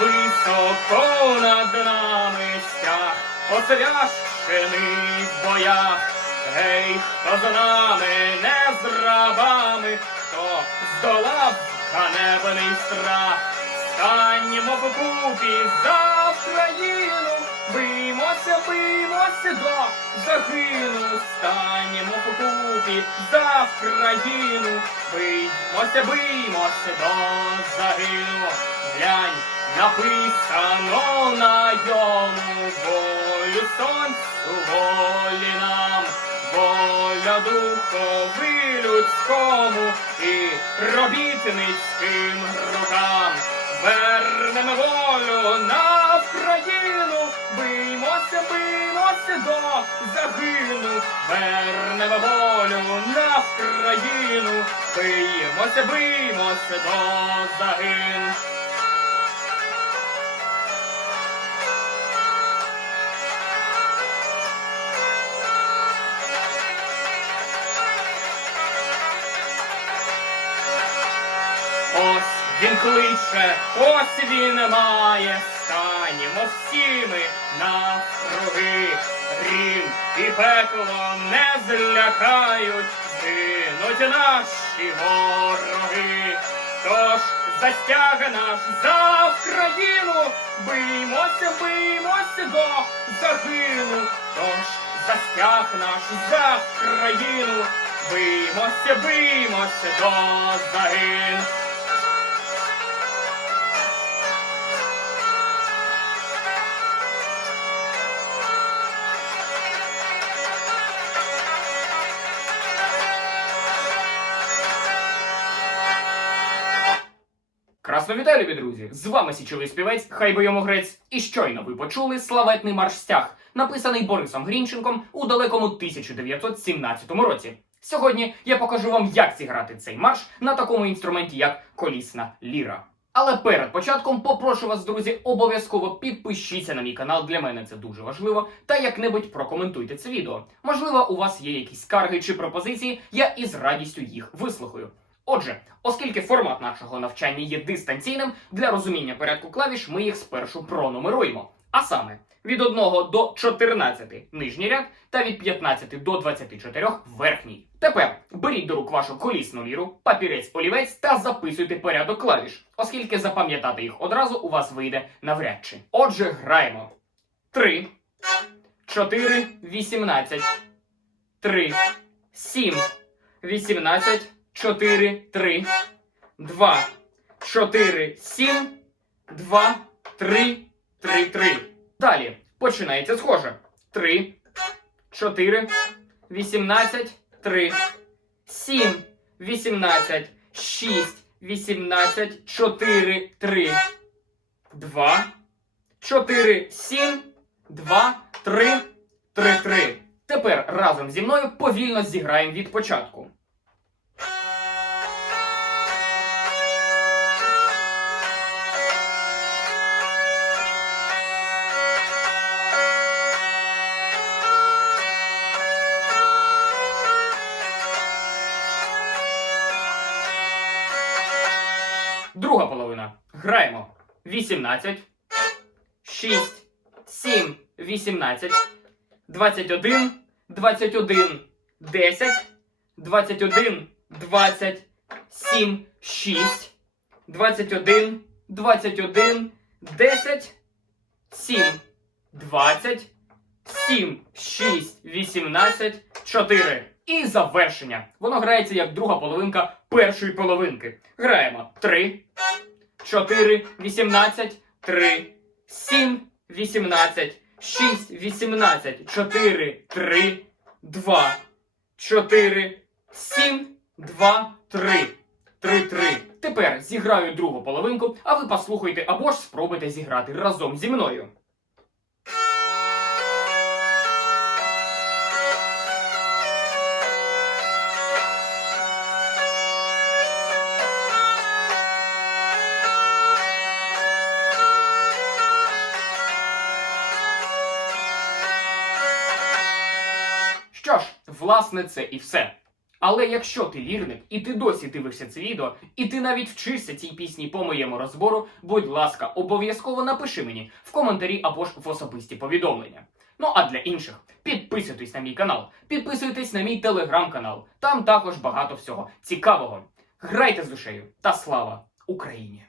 високо над нами стяг, освящений в боях. Гей, хто за нами, не з рабами, хто здолав ганебний страх, станьмо вкупі за Україну, биймося, биймося до загину, станьмо вкупі за Україну, биймося, биймося до загину, глянь, написано на йому волю сонцю, волі нам, воля духови людському і робітницьким рукам. Вернемо волю на Україну, биймося, биймося до загину, вернемо волю на Україну, биймося, биймося до загину. Кличе, ось він має, станімо всі ми на круги. Грім і пекло не злякають, згинуть наші вороги. Тож застяг наш за Україну, биймося, биймося до загину. Тож застяг наш за Україну, биймося, биймося до загину. Красно вітаю, любі друзі! З вами січовий співець, хай би йому грець. І щойно ви почули славетний марш стяг, написаний Борисом Грінченком у далекому 1917 році. Сьогодні я покажу вам, як зіграти цей марш на такому інструменті, як колісна ліра. Але перед початком попрошу вас, друзі, обов'язково підпишіться на мій канал. Для мене це дуже важливо. Та як-небудь прокоментуйте це відео. Можливо, у вас є якісь скарги чи пропозиції, я із радістю їх вислухаю. Отже, оскільки формат нашого навчання є дистанційним, для розуміння порядку клавіш ми їх спершу пронумеруємо. А саме від 1 до 14 нижній ряд та від 15 до 24 верхній. Тепер беріть до рук вашу колісну ліру, папірець олівець та записуйте порядок клавіш, оскільки запам'ятати їх одразу у вас вийде навряд чи. Отже, граємо 3, 4, 18, 3, 7, 18, 4, 3, 2, 4, 7, 2, 3, 3, 3. Далі починається схоже. 3, 4, 18, 3, 7, 18, 6, 18, 4, 3, 2, 4, 7, 2, 3, 3, 3. Тепер разом зі мною повільно зіграємо від початку. Граємо. 18, 6, 7, 18, 21, 21, 10, 21, 20, 7, 6, 21, 21, 10, 7, 20, 7, 6, 18, 4. І завершення. Воно грається як друга половинка першої половинки. Граємо. 3, 4, 18, 3, 7, 18, 6, 18, 4, 3, 2, 4, 7, 2, 3. 3, 3. Тепер зіграю другу половинку, а ви послухайте або ж спробуйте зіграти разом зі мною. Власне, це і все. Але якщо ти вірник і ти досі дивишся це відео, і ти навіть вчишся цій пісні по моєму розбору, будь ласка, обов'язково напиши мені в коментарі або ж в особисті повідомлення. Ну а для інших підписуйтесь на мій канал, підписуйтесь на мій телеграм-канал. Там також багато всього цікавого. Грайте з душею та слава Україні!